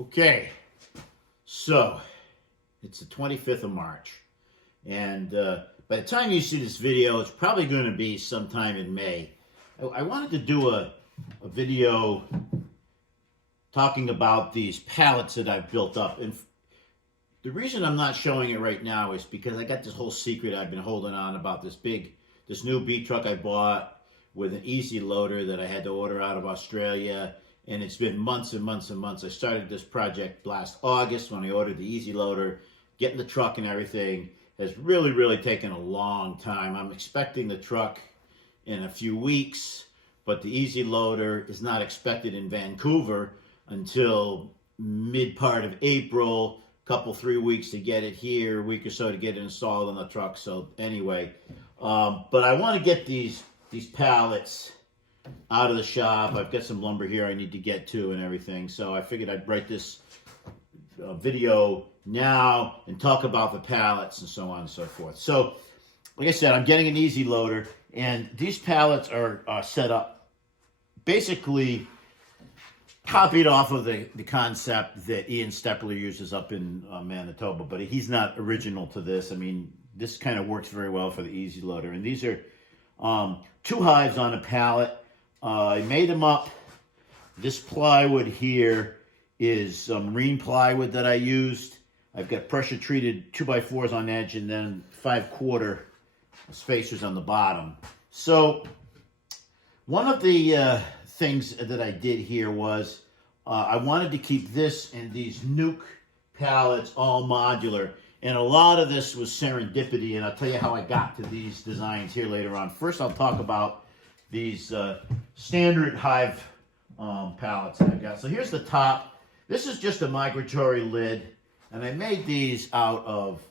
Okay, so it's the 25th of March, and by the time you see this video, it's probably going to be sometime in May. I wanted to do a video talking about these pallets that I've built up, and the reason I'm not showing it right now is because I got this whole secret I've been holding on about this new beat truck I bought with an EZY Loader that I had to order out of Australia. And it's been months and months and months. I started this project last August when I ordered the EZY Loader. Getting the truck and everything has really taken a long time. I'm expecting the truck in a few weeks, but the EZY Loader is not expected in Vancouver until mid part of April. Couple, 3 weeks to get it here, a week or so to get it installed on the truck. So anyway, but I want to get these pallets out of the shop. I've got some lumber here I need to get to and everything. So I figured I'd write this video now and talk about the pallets and so on and so forth. So like I said, I'm getting an EZY Loader, and these pallets are set up basically copied off of the concept that Ian Stepler uses up in Manitoba, but he's not original to this. I mean, this kind of works very well for the EZY Loader. And these are 2 hives on a pallet. I made them up. This plywood here is marine plywood that I used. I've got pressure treated 2x4s on edge and then 5/4 spacers on the bottom. So one of the things that I did here was I wanted to keep this and these nuke pallets all modular. And a lot of this was serendipity, and I'll tell you how I got to these designs here later on. First, I'll talk about these standard hive pallets that I've got. So here's the top. This is just a migratory lid, and I made these out of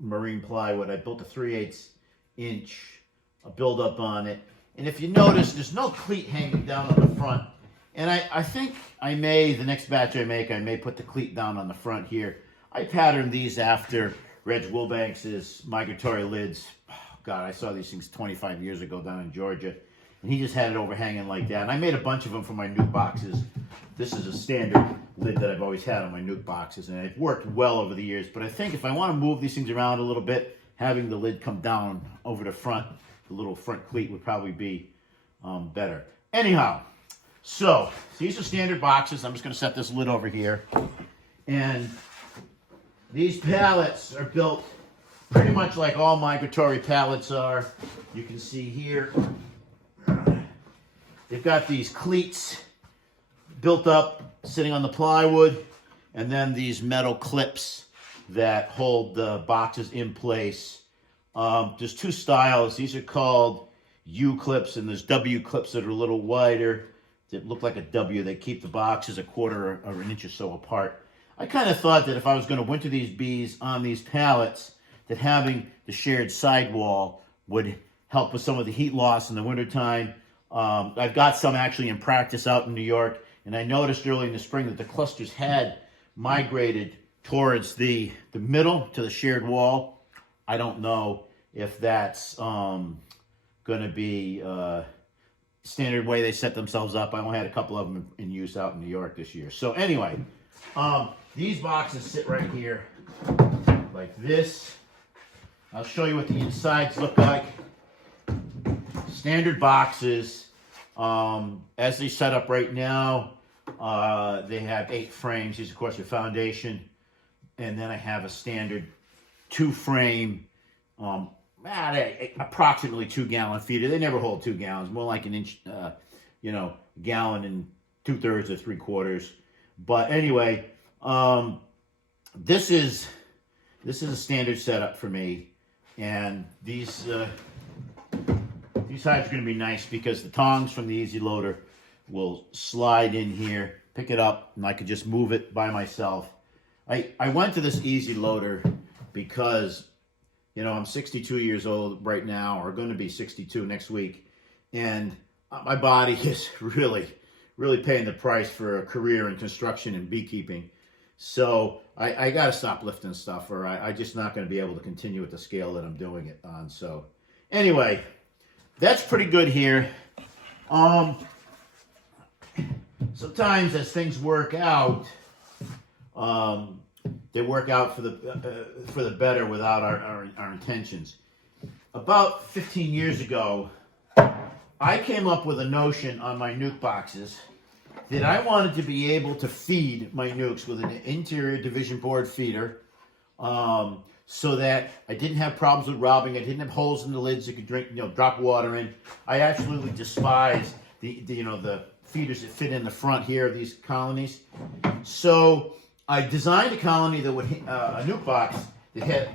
marine plywood. I built a 3/8 inch build-up on it. And if you notice, there's no cleat hanging down on the front. And I think the next batch I may put the cleat down on the front here. I patterned these after Reg Wilbanks's migratory lids. Oh, God, I saw these things 25 years ago down in Georgia. And he just had it overhanging like that. And I made a bunch of them for my nuke boxes. This is a standard lid that I've always had on my nuke boxes. And it worked well over the years. But I think if I want to move these things around a little bit, having the lid come down over the front, the little front cleat would probably be better. Anyhow, so these are standard boxes. I'm just going to set this lid over here. And these pallets are built pretty much like all migratory pallets are. You can see here, they've got these cleats built up, sitting on the plywood, and then these metal clips that hold the boxes in place. There's 2 styles. These are called U clips, and there's W clips that are a little wider, that look like a W. They keep the boxes 1/4 or an inch or so apart. I kind of thought that if I was going to winter these bees on these pallets, that having the shared sidewall would help with some of the heat loss in the wintertime. I've got some actually in practice out in New York, and I noticed early in the spring that the clusters had migrated towards the middle, to the shared wall. I don't know if that's going to be standard way they set themselves up. I only had a couple of them in use out in New York this year. So anyway, these boxes sit right here like this. I'll show you what the insides look like. Standard boxes. As they set up right now, they have 8 frames. These, of course, are foundation. And then I have a standard 2-frame, approximately 2-gallon feeder. They never hold 2 gallons, more like an inch, gallon and 2/3 or 3/4. But anyway, this is a standard setup for me, and these hives are going to be nice because the tongs from the EZY Loader will slide in here, pick it up, and I could just move it by myself. I went to this EZY Loader because, I'm 62 years old right now, or going to be 62 next week, and my body is really paying the price for a career in construction and beekeeping. So I got to stop lifting stuff, or I'm just not going to be able to continue at the scale that I'm doing it on. So anyway, that's pretty good here. Sometimes as things work out, they work out for the better without our intentions. About 15 years ago, I came up with a notion on my nuke boxes that I wanted to be able to feed my nukes with an interior division board feeder, so that I didn't have problems with robbing. I didn't have holes in the lids you could drink, drop water in. I absolutely despise the feeders that fit in the front here of these colonies. So I designed a colony that would a nuke box that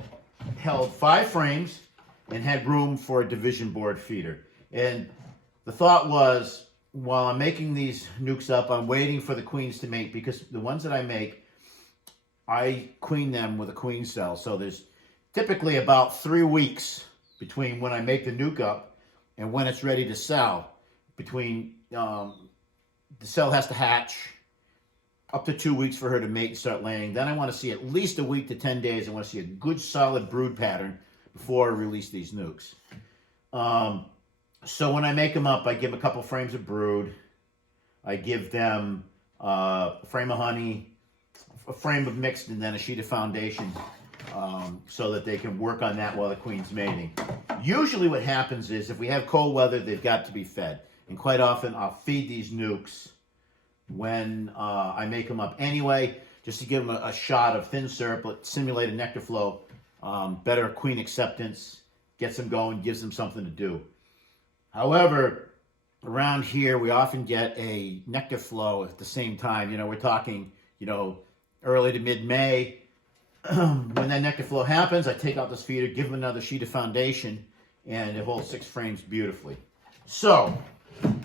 held 5 frames and had room for a division board feeder. And the thought was, while I'm making these nukes up, I'm waiting for the queens to mate, because the ones that I make, I queen them with a queen cell. So there's typically about 3 weeks between when I make the nuke up and when it's ready to sell. Between the cell has to hatch, up to 2 weeks for her to mate and start laying. Then I want to see at least a week to 10 days. I want to see a good solid brood pattern before I release these nukes. So when I make them up, I give them a couple frames of brood. I give them a frame of honey, a frame of mixed, and then a sheet of foundation, so that they can work on that while the queen's mating. Usually what happens is, if we have cold weather, they've got to be fed. And quite often I'll feed these nukes when I make them up anyway, just to give them a shot of thin syrup, simulate a nectar flow, better queen acceptance, gets them going, gives them something to do. However, around here we often get a nectar flow at the same time. We're talking, early to mid-May. When that nectar flow happens, I take out this feeder, give them another sheet of foundation, and it holds 6 frames beautifully. So,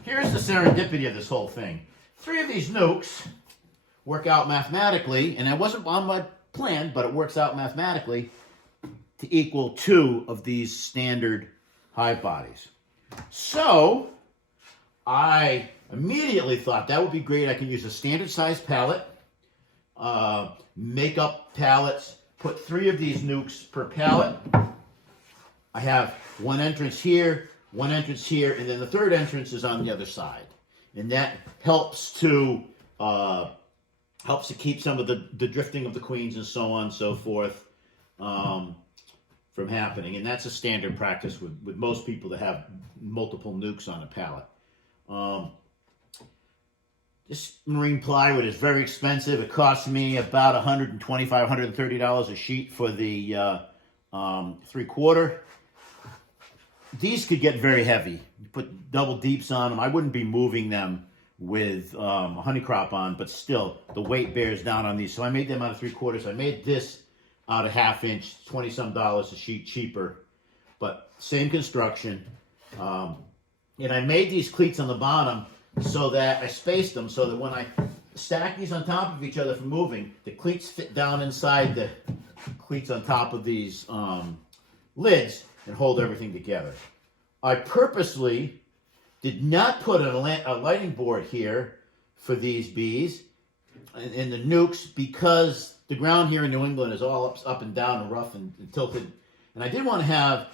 here's the serendipity of this whole thing. 3 of these nukes work out mathematically, and it wasn't on my plan, but it works out mathematically to equal 2 of these standard hive bodies. So, I immediately thought that would be great. I can use a standard size pallet, make up pallets, put 3 of these nukes per pallet. I have one entrance here, and then the third entrance is on the other side. And that helps to keep some of the drifting of the queens and so on and so forth from happening. And that's a standard practice with most people that have multiple nukes on a pallet. This marine plywood is very expensive. It costs me about $125, $130 a sheet for the 3/4. These could get very heavy. You put double deeps on them. I wouldn't be moving them with a honey crop on, but still, the weight bears down on these. So I made them out of 3/4. I made this out of 1/2 inch, $20-some a sheet cheaper, but same construction. And I made these cleats on the bottom so that I spaced them so that when I stack these on top of each other for moving, the cleats fit down inside the cleats on top of these lids and hold everything together. I purposely did not put a lighting board here for these bees in the nukes, because the ground here in New England is all up and down and rough and tilted. And I did want to have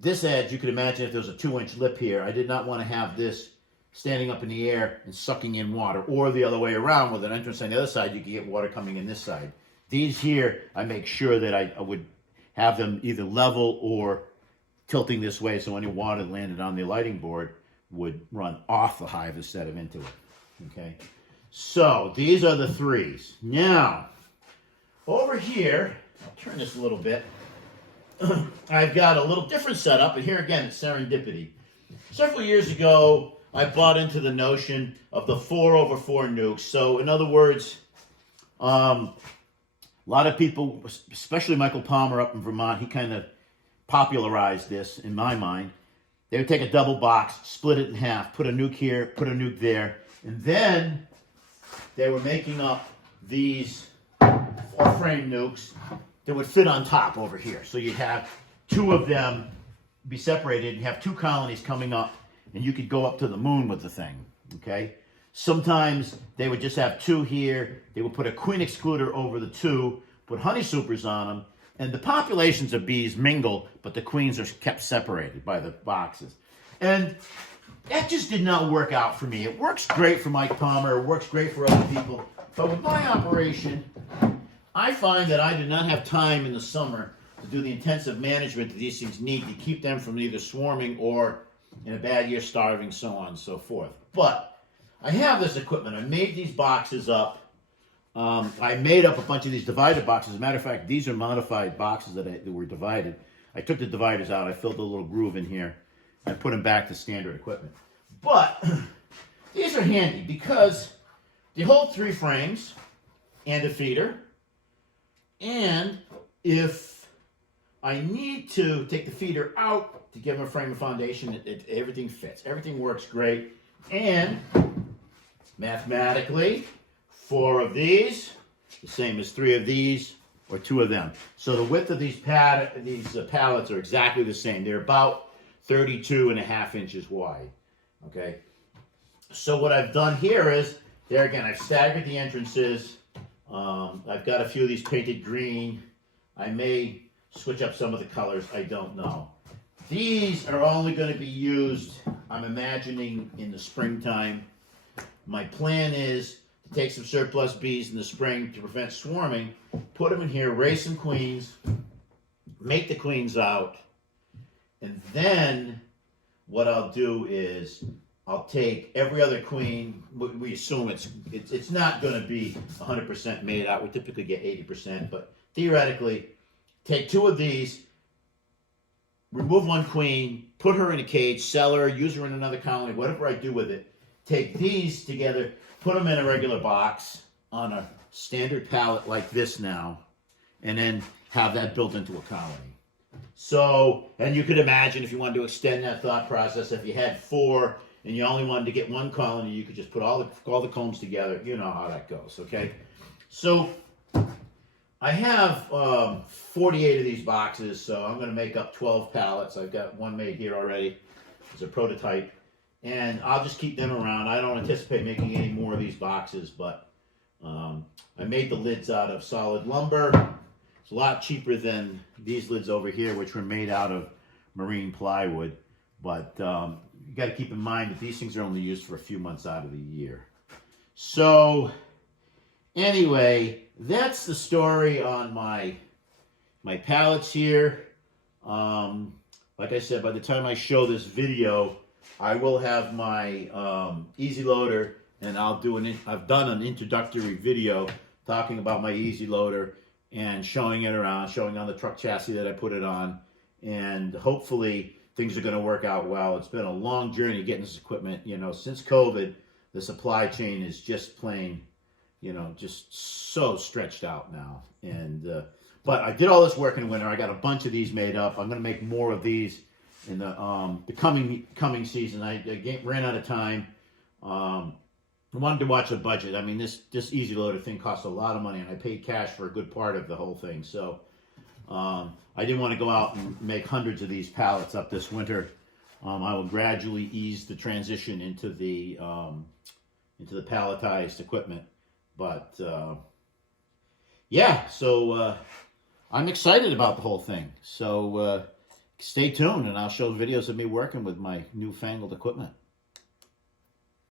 this edge. You could imagine if there was a 2-inch lip here. I did not want to have this standing up in the air and sucking in water, or the other way around with an entrance on the other side. You could get water coming in this side. These here, I make sure that I would have them either level or tilting this way, so any water that landed on the lighting board would run off the hive instead of into it. Okay, so these are the 3s. Now, over here, I'll turn this a little bit. I've got a little different setup, and here again, it's serendipity. Several years ago, I bought into the notion of the 4/4 nukes. So, in other words, a lot of people, especially Michael Palmer up in Vermont, he kind of popularized this in my mind. They would take a double box, split it in half, put a nuke here, put a nuke there, and then they were making up these 4-frame nukes that would fit on top over here. So you'd have 2 of them be separated and have 2 colonies coming up, and you could go up to the moon with the thing, okay? Sometimes they would just have 2 here. They would put a queen excluder over the 2, put honey supers on them, and the populations of bees mingle, but the queens are kept separated by the boxes. And that just did not work out for me. It works great for Mike Palmer. It works great for other people. But with my operation, I find that I do not have time in the summer to do the intensive management that these things need to keep them from either swarming or, in a bad year, starving, so on and so forth. But I have this equipment. I made these boxes up. I made up a bunch of these divided boxes. As a matter of fact, these are modified boxes that were divided. I took the dividers out. I filled a little groove in here. I put them back to standard equipment. But these are handy because they hold 3 frames and a feeder. And if I need to take the feeder out to give them a frame of foundation, everything fits. Everything works great. And mathematically, 4 of these, the same as 3 of these, or 2 of them. So the width of these pallets are exactly the same. They're about 32.5 inches wide. Okay. So what I've done here is, there again, I've staggered the entrances. I've got a few of these painted green. I may switch up some of the colors. I don't know. These are only going to be used, I'm imagining, in the springtime. My plan is to take some surplus bees in the spring to prevent swarming, put them in here, raise some queens, make the queens out, and then what I'll do is I'll take every other queen. We assume it's not going to be 100% made out. We typically get 80%, but theoretically, take 2 of these, remove 1 queen, put her in a cage, sell her, use her in another colony, whatever I do with it. Take these together, put them in a regular box on a standard pallet like this now, and then have that built into a colony. So, and you could imagine if you wanted to extend that thought process, if you had 4 and you only wanted to get 1 colony, you could just put all the combs together. You know how that goes, okay? So I have 48 of these boxes, so I'm going to make up 12 pallets. I've got 1 made here already. It's a prototype. And I'll just keep them around. I don't anticipate making any more of these boxes, but I made the lids out of solid lumber. It's a lot cheaper than these lids over here, which were made out of marine plywood. But you got to keep in mind that these things are only used for a few months out of the year. So anyway, that's the story on my pallets here. Like I said, by the time I show this video, I will have my EZY Loader, and I've done an introductory video talking about my EZY Loader and showing it around, showing on the truck chassis that I put it on, and hopefully things are going to work out well. It's been a long journey getting this equipment. You know, since COVID, the supply chain is just plain, you know, just so stretched out now. And but I did all this work in the winter. I got a bunch of these made up. I'm going to make more of these in the coming season. I ran out of time. I wanted to watch the budget. I mean, this EZY Loader thing costs a lot of money, and I paid cash for a good part of the whole thing. So I didn't want to go out and make hundreds of these pallets up this winter. I will gradually ease the transition into the palletized equipment. But yeah, so I'm excited about the whole thing. So stay tuned, and I'll show videos of me working with my newfangled equipment.